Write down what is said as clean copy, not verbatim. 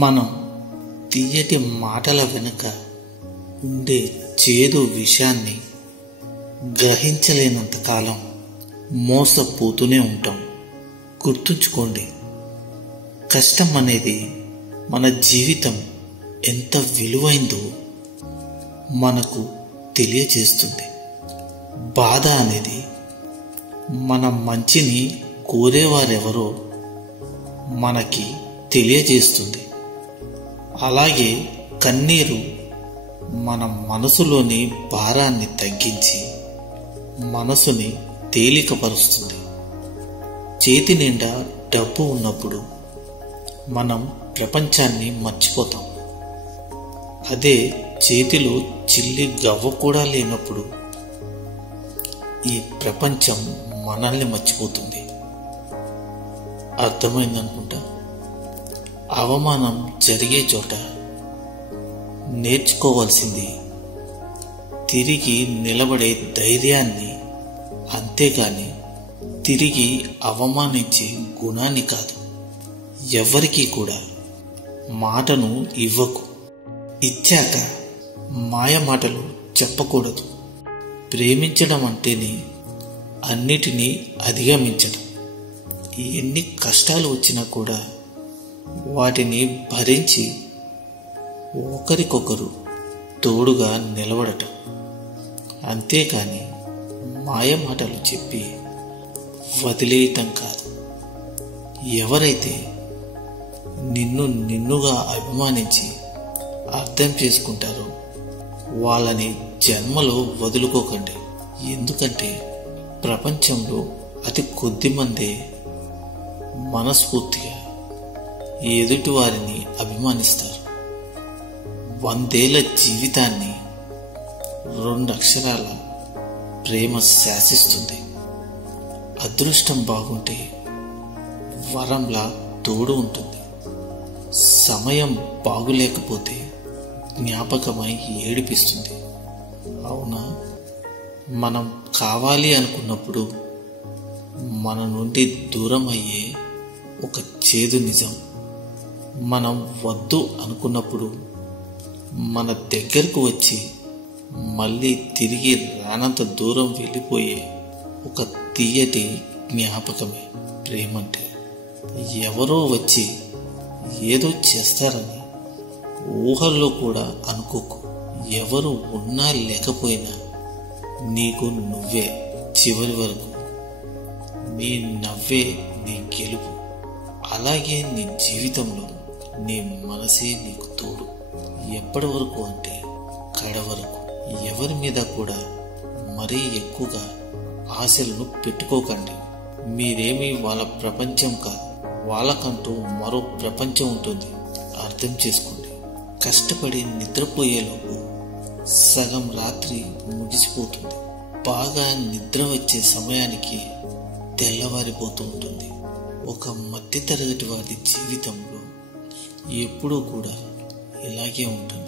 మనం తీయటి మాటల వెనుక ఉండే చేదు విషయాన్ని గ్రహించలేనంత కాలం మోసపోతూనే ఉంటాం. గుర్తుంచుకోండి, కష్టం అనేది మన జీవితం ఎంత విలువైందో మనకు తెలియజేస్తుంది. బాధ అనేది మన మంచిని కోరేవారెవరో మనకి తెలియజేస్తుంది. అలాగే కన్నీరు మన మనసులోని భారాన్ని తగ్గించి మనసుని తేలికపరుస్తుంది. చేతి నిండా డబ్బు ఉన్నప్పుడు మనం ప్రపంచాన్ని మర్చిపోతాం. అదే చేతిలో చిల్లి గవ్వ కూడా లేనప్పుడు ఈ ప్రపంచం మనల్ని మర్చిపోతుంది. అర్థమైందనుకుంటా. అవమానం జరిగే చోట నేర్చుకోవాల్సింది తిరిగి నిలబడే ధైర్యాన్ని, అంతేగాని తిరిగి అవమానించే గుణాన్ని కాదు. ఎవరికీ కూడా మాటను ఇవ్వకు. ఇచ్చాక మాయ మాటలు చెప్పకూడదు. ప్రేమించడం అంటేనే అన్నిటినీ అధిగమించడం. ఎన్ని కష్టాలు వచ్చినా కూడా వాటిని భరించి ఒకరికొకరు తోడుగా నిలబడటం. అంతేకాని మాయ మాటలు చెప్పి వదిలేయటం కాదు. ఎవరైతే నిన్నుగా అభిమానించి అర్థం చేసుకుంటారో వాళ్ళని జన్మలో వదులుకోకండి. ఎందుకంటే ప్రపంచంలో అతి కొద్ది మందే మనస్ఫూర్తిగా ఎదుటి వారిని అభిమానిస్తారు. 100 ఏళ్ల జీవితాన్ని 2 అక్షరాల ప్రేమ శాసిస్తుంది. అదృష్టం బాగుంటే వరంలా తోడు ఉంటుంది. సమయం బాగులేకపోతే జ్ఞాపకమై ఏడిపిస్తుంది. అవునా? మనం కావాలి అనుకున్నప్పుడు మన నుండి దూరం అయ్యే ఒక చేదు నిజం, మనం వద్దు అనుకున్నప్పుడు మన దగ్గరకు వచ్చి మళ్ళీ తిరిగి రానంత దూరం వెళ్ళిపోయే ఒక తీయటి జ్ఞాపకమే ప్రేమంటే. ఎవరో వచ్చి ఏదో చేస్తారని ఊహల్లో కూడా అనుకోకు. ఎవరు ఉన్నా లేకపోయినా నీకు నువ్వే చివరి వరకు. నీ నవ్వే నీ గెలుపు. అలాగే నీ జీవితంలో నీ మనసే నీకు తోడు. ఎప్పటి వరకు అంటే కడ వరకు. ఎవరి మీద కూడా మరీ ఎక్కువగా ఆశలను పెట్టుకోకండి. మీరేమీ వాళ్ళ ప్రపంచం కాదు. వాళ్ళకంటూ మరో ప్రపంచం ఉంటుంది. అర్థం చేసుకోండి. కష్టపడి నిద్రపోయేలోపు సగం రాత్రి ముగిసిపోతుంది. బాగా నిద్ర వచ్చే సమయానికి తెల్లవారిపోతూ ఉంటుంది. ఒక మధ్యతరగతి వారి జీవితంలో ఎప్పుడూ కూడా ఇలాగే ఉంటుంది.